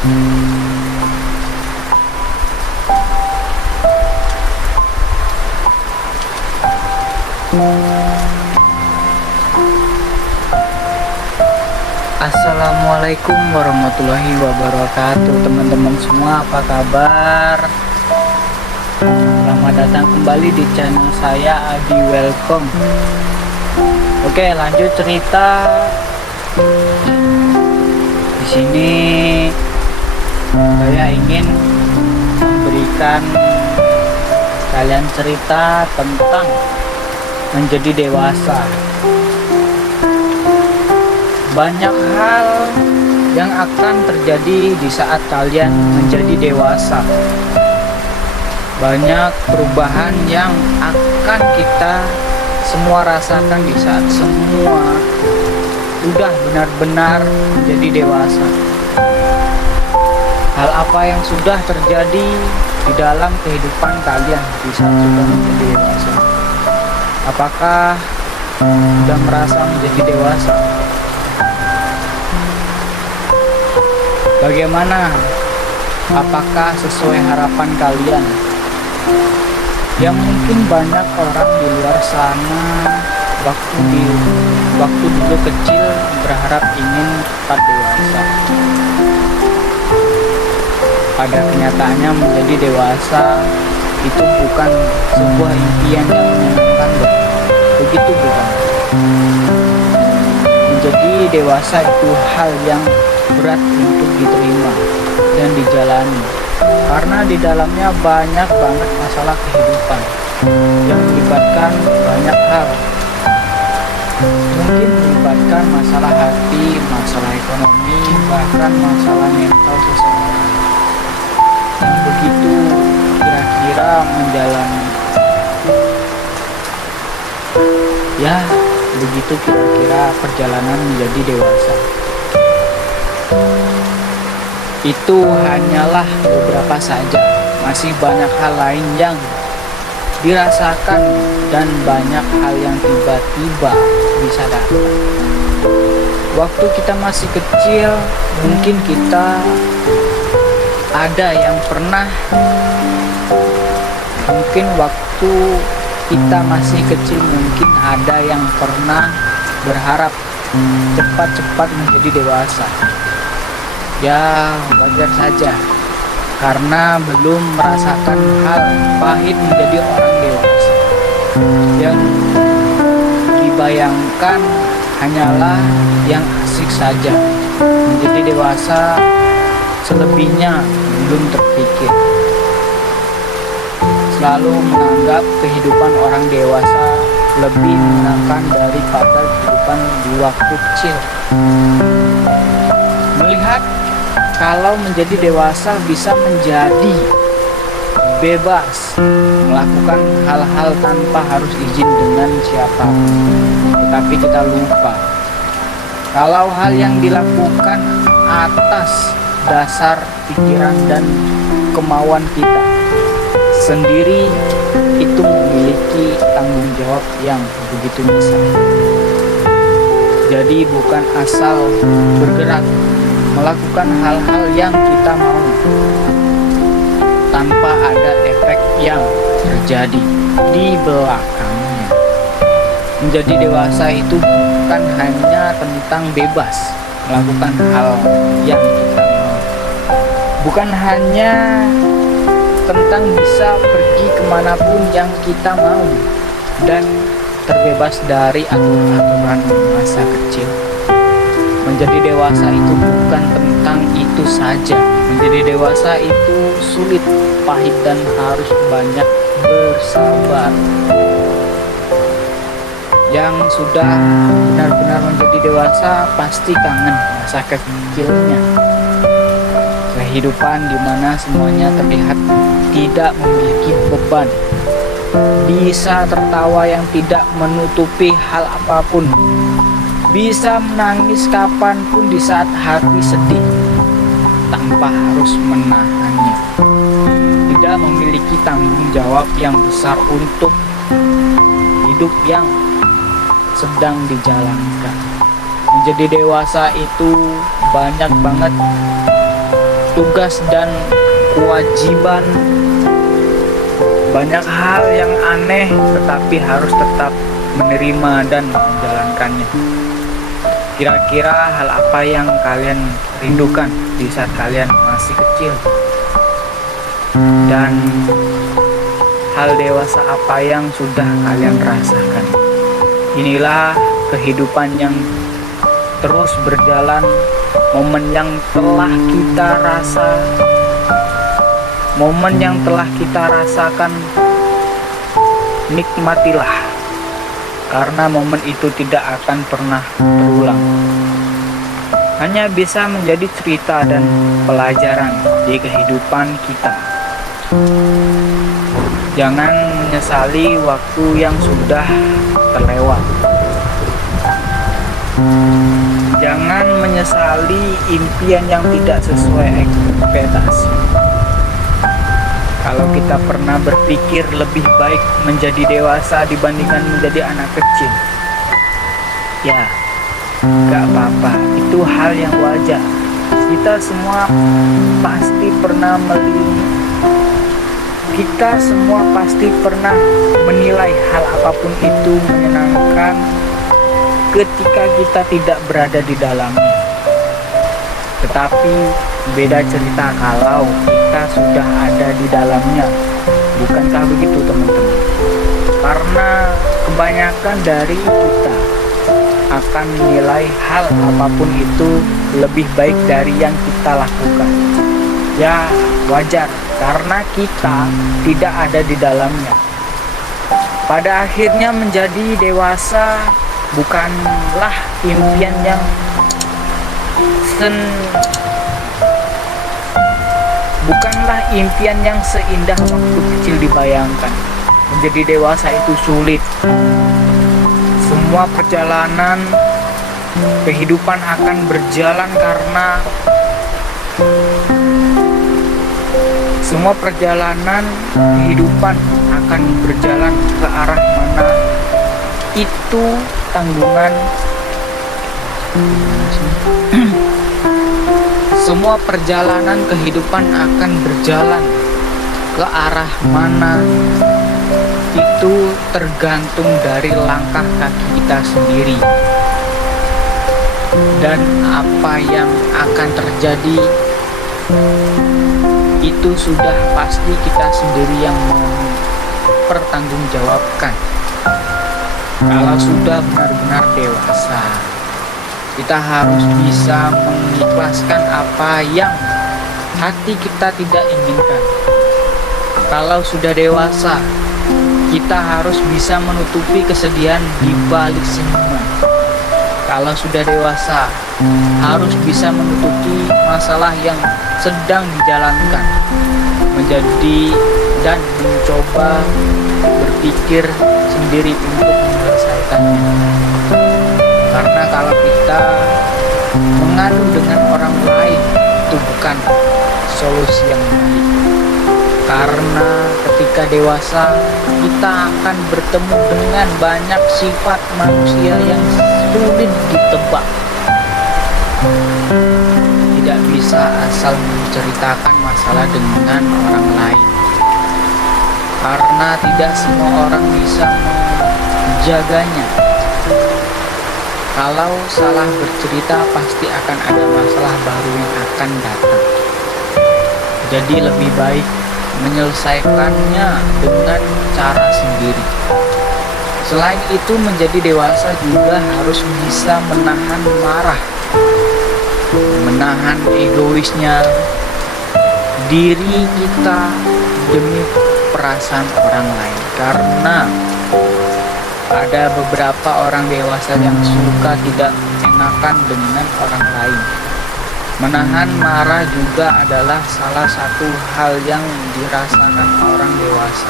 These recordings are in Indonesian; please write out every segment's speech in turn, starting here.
Assalamualaikum warahmatullahi wabarakatuh. Teman-teman semua, apa kabar? Selamat datang kembali di channel saya, Adi Welcome. Oke, lanjut cerita. Di sini saya ingin memberikan kalian cerita tentang menjadi dewasa. Banyak hal yang akan terjadi di saat kalian menjadi dewasa. Banyak perubahan yang akan kita semua rasakan di saat semua udah benar-benar menjadi dewasa. Hal apa yang sudah terjadi di dalam kehidupan kalian di saat sudah menjadi dewasa? Apakah sudah merasa menjadi dewasa? Bagaimana? Apakah sesuai harapan kalian? Yang mungkin banyak orang di luar sana waktu dulu kecil berharap ingin cepat dewasa. Pada kenyataannya menjadi dewasa itu bukan sebuah impian yang menyenangkan, begitu bukan? Menjadi dewasa itu hal yang berat untuk diterima dan dijalani, karena di dalamnya banyak banget masalah kehidupan yang melibatkan banyak hal. Mungkin melibatkan masalah hati, masalah ekonomi, bahkan masalah mental seseorang yang begitu kira-kira menjalani. Ya, begitu kira-kira perjalanan menjadi dewasa. Itu hanyalah beberapa saja, masih banyak hal lain yang dirasakan dan banyak hal yang tiba-tiba bisa datang. Waktu kita masih kecil, mungkin kita ada yang pernah, mungkin waktu kita masih kecil mungkin ada yang pernah berharap cepat-cepat menjadi dewasa. Ya, wajar saja, karena belum merasakan hal pahit menjadi orang dewasa. Yang dibayangkan hanyalah yang asik saja. Menjadi dewasa selebihnya belum terpikir. Selalu menganggap kehidupan orang dewasa lebih menyenangkan daripada kehidupan di waktu kecil. Melihat kalau menjadi dewasa bisa menjadi bebas melakukan hal-hal tanpa harus izin dengan siapapun, tetapi kita lupa kalau hal yang dilakukan atas dasar pikiran dan kemauan kita sendiri itu memiliki tanggung jawab yang begitu besar. Jadi bukan asal bergerak melakukan hal-hal yang kita mau tanpa ada efek yang terjadi di belakangnya. Menjadi dewasa itu bukan hanya tentang bebas melakukan hal yang kita mau, bukan hanya tentang bisa pergi kemanapun yang kita mau dan terbebas dari aturan-aturan masa kecil. Menjadi dewasa itu bukan tentang itu saja. Menjadi dewasa itu sulit, pahit, dan harus banyak bersabar. Yang sudah benar-benar menjadi dewasa pasti kangen masa kecilnya. Kehidupan di mana semuanya terlihat tidak memiliki beban. Bisa tertawa yang tidak menutupi hal apapun. Bisa menangis kapanpun di saat hati sedih tanpa harus menahannya. Tidak memiliki tanggung jawab yang besar untuk hidup yang sedang dijalankan. Menjadi dewasa itu banyak banget tugas dan kewajiban. Banyak hal yang aneh tetapi harus tetap menerima dan menjalankannya. Kira-kira hal apa yang kalian rindukan di saat kalian masih kecil? Dan hal dewasa apa yang sudah kalian rasakan? Inilah kehidupan yang terus berjalan, momen yang telah kita rasakan, nikmatilah, karena momen itu tidak akan pernah terulang. Hanya bisa menjadi cerita dan pelajaran di kehidupan kita. Jangan menyesali waktu yang sudah terlewat. Jangan menyesali impian yang tidak sesuai ekspektasi. Kalau kita pernah berpikir lebih baik menjadi dewasa dibandingkan menjadi anak kecil, ya gak apa-apa, itu hal yang wajar. Kita semua pasti pernah menilai hal apapun itu menyenangkan ketika kita tidak berada di dalamnya. Tetapi beda cerita kalau kita sudah ada di dalamnya. Bukankah begitu, teman-teman? Karena kebanyakan dari kita akan menilai hal apapun itu lebih baik dari yang kita lakukan. Ya, wajar, karena kita tidak ada di dalamnya. Pada akhirnya menjadi dewasa bukanlah impian yang seindah waktu kecil dibayangkan. Menjadi dewasa itu sulit. Semua perjalanan kehidupan akan berjalan ke arah mana itu tanggungan. Semua perjalanan kehidupan akan berjalan ke arah mana itu tergantung dari langkah kaki kita sendiri. Dan apa yang akan terjadi itu sudah pasti kita sendiri yang mempertanggungjawabkan. Kalau sudah benar-benar dewasa, kita harus bisa mengikhlaskan apa yang hati kita tidak inginkan. Kalau sudah dewasa, kita harus bisa menutupi kesedihan di balik senyuman. Kalau sudah dewasa, harus bisa menutupi masalah yang sedang dijalankan, mencoba berpikir sendiri untuk menyelesaikannya. Karena kalau kita mengadu dengan orang lain, itu bukan solusi yang baik. Karena ketika dewasa, kita akan bertemu dengan banyak sifat manusia yang sulit ditebak. Tidak bisa asal menceritakan masalah dengan orang lain, karena tidak semua orang bisa menjaganya. Kalau salah bercerita, pasti akan ada masalah baru yang akan datang. Jadi lebih baik menyelesaikannya dengan cara sendiri. Selain itu, menjadi dewasa juga harus bisa menahan marah, menahan egoisnya diri kita demi perasaan orang lain. Karena ada beberapa orang dewasa yang suka tidak enakan dengan orang lain. Menahan marah juga adalah salah satu hal yang dirasakan orang dewasa.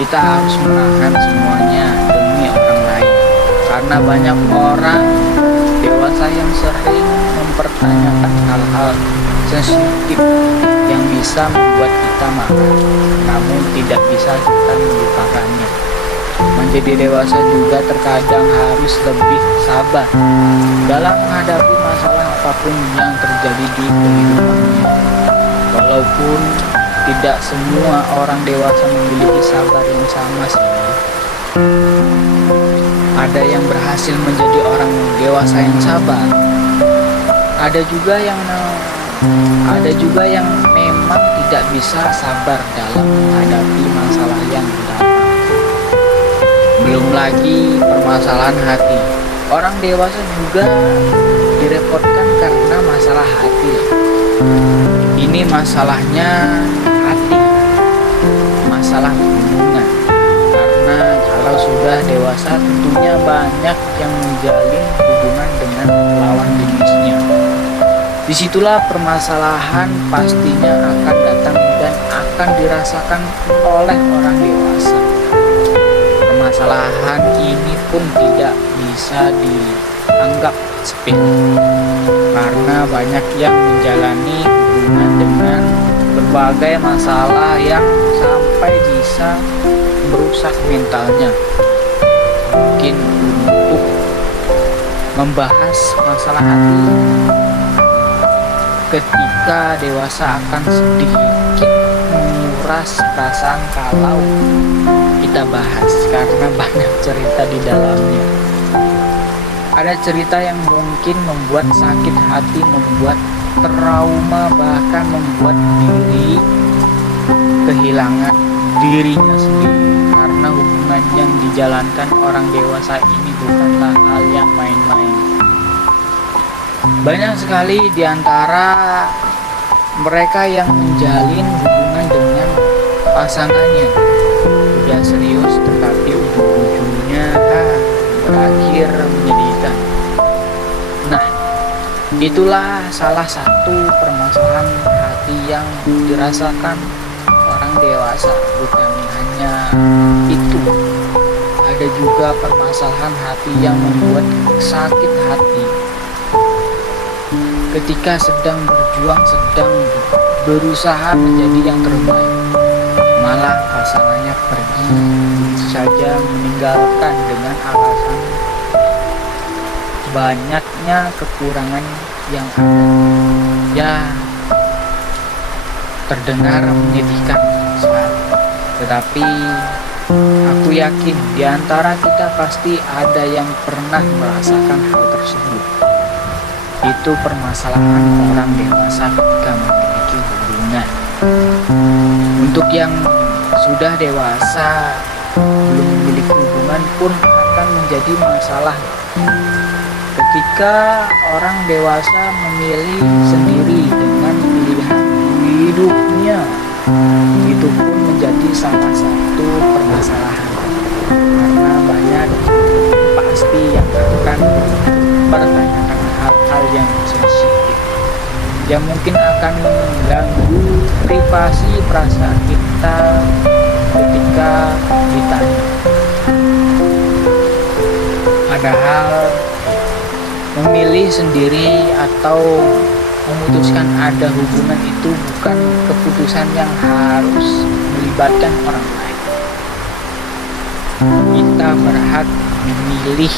Kita harus menahan semuanya demi orang lain. Karena banyak orang dewasa yang sering mempertanyakan hal-hal sensitif yang bisa membuat kita marah, namun tidak bisa kita melupakannya. Menjadi dewasa juga terkadang harus lebih sabar dalam menghadapi masalah apapun yang terjadi di kehidupannya. Walaupun tidak semua orang dewasa memiliki sabar yang sama sih. Ada yang berhasil menjadi orang dewasa yang sabar. Ada juga yang memang tidak bisa sabar dalam menghadapi masalah yang datang. Belum lagi permasalahan hati. Orang dewasa juga direpotkan karena masalah hati. Ini masalahnya hati, masalah hubungan. Karena kalau sudah dewasa tentunya banyak yang menjalin hubungan dengan lawan jenisnya. Disitulah permasalahan pastinya akan datang dan akan dirasakan oleh orang dewasa. Permasalahan ini pun tidak bisa dianggap sepele karena banyak yang menjalani hubungan dengan berbagai masalah yang sampai bisa merusak mentalnya. Mungkin untuk membahas masalah hati ketika dewasa akan sedikit menguras perasaan kalau kita bahas karena banyak cerita di dalamnya. Ada cerita yang mungkin membuat sakit hati, membuat trauma, bahkan membuat diri kehilangan dirinya sendiri karena hubungan yang dijalankan orang dewasa ini bukanlah hal yang main-main. Banyak sekali di antara mereka yang menjalin hubungan dengan pasangannya sudah serius tetapi ujung-ujungnya berakhir menyedihkan. Nah, itulah salah satu permasalahan hati yang dirasakan orang dewasa. Bukan hanya itu, ada juga permasalahan hati yang membuat sakit hati ketika sedang berjuang, sedang berusaha menjadi yang terbaik, malah pasangannya pergi saja meninggalkan dengan alasan banyaknya kekurangan yang ada. Ya, terdengar menyedihkan sekali. Tetapi aku yakin di antara kita pasti ada yang pernah merasakan hal tersebut. Itu permasalahan orang dewasa ketika memiliki hubungan. Untuk yang sudah dewasa belum memiliki hubungan pun akan menjadi masalah ketika orang dewasa memilih sendiri dengan pilihan hidupnya. Itu pun menjadi salah satu permasalahan karena banyak pasti yang akan bertanyakan hal-hal yang sensitif yang mungkin akan mengganggu privasi perasaan kita ketika ditanya. Padahal memilih sendiri atau memutuskan ada hubungan itu bukan keputusan yang harus melibatkan orang lain. Kita berhak memilih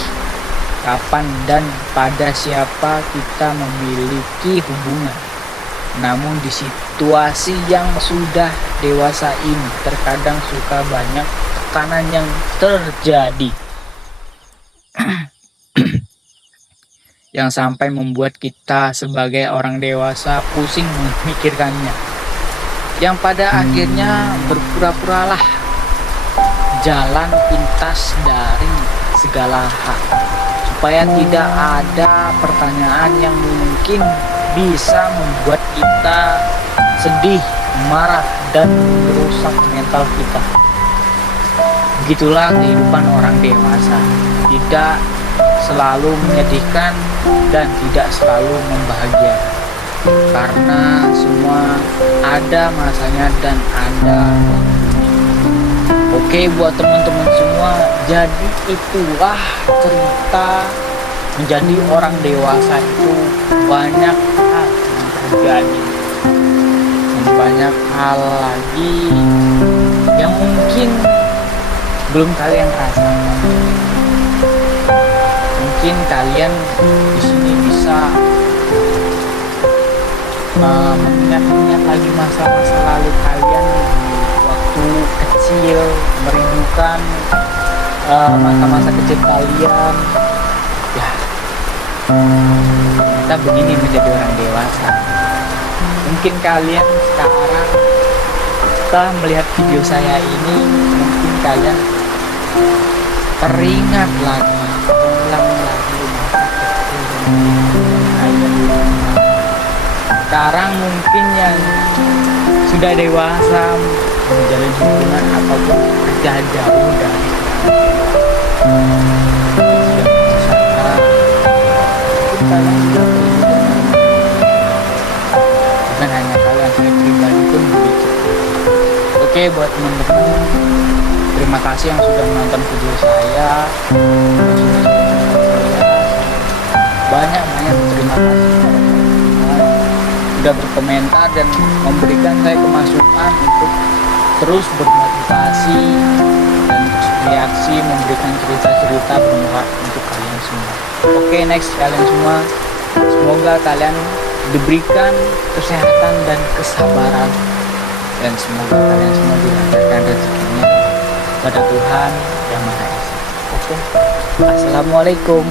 kapan dan pada siapa kita memiliki hubungan. Namun di situasi yang sudah dewasa ini terkadang suka banyak tekanan yang terjadi yang sampai membuat kita sebagai orang dewasa pusing memikirkannya, yang pada akhirnya berpura-puralah jalan pintas dari segala hal supaya tidak ada pertanyaan yang mungkin bisa membuat kita sedih, marah, dan merusak mental kita. Begitulah kehidupan orang dewasa, tidak selalu menyedihkan dan tidak selalu membahagiakan, karena semua ada masanya dan ada waktunya. Oke, buat teman-teman semua, jadi itulah cerita menjadi orang dewasa itu banyak hal yang terjadi dan banyak hal lagi yang mungkin belum kalian rasakan. Mungkin kalian di sini bisa mengingat-ingat lagi masa-masa lalu kalian waktu kecil, merindukan masa-masa kecil kalian. Ya, kita begini menjadi orang dewasa. Mungkin kalian sekarang setelah melihat video saya ini, mungkin kalian teringat lagi, ulang lagi masa kecil kalian. Sekarang mungkin yang sudah dewasa menjalin hubungan ataupun kerja jauh dari kalian sudah bukan hanya kalian, saya pribadi pun begitu. Oke, buat teman-teman, terima kasih yang sudah menonton video saya. Banyak terima kasih sudah berkomentar dan memberikan saya kemasukan untuk terus bermotivasi dan terus bereaksi, memberikan cerita-cerita bermanfaat untuk kalian semua. Oke, next kalian semua, semoga kalian diberikan kesehatan dan kesabaran, dan semoga kalian semua dilancarkan rezekinya pada Tuhan Yang Maha Esa. Oke, assalamualaikum.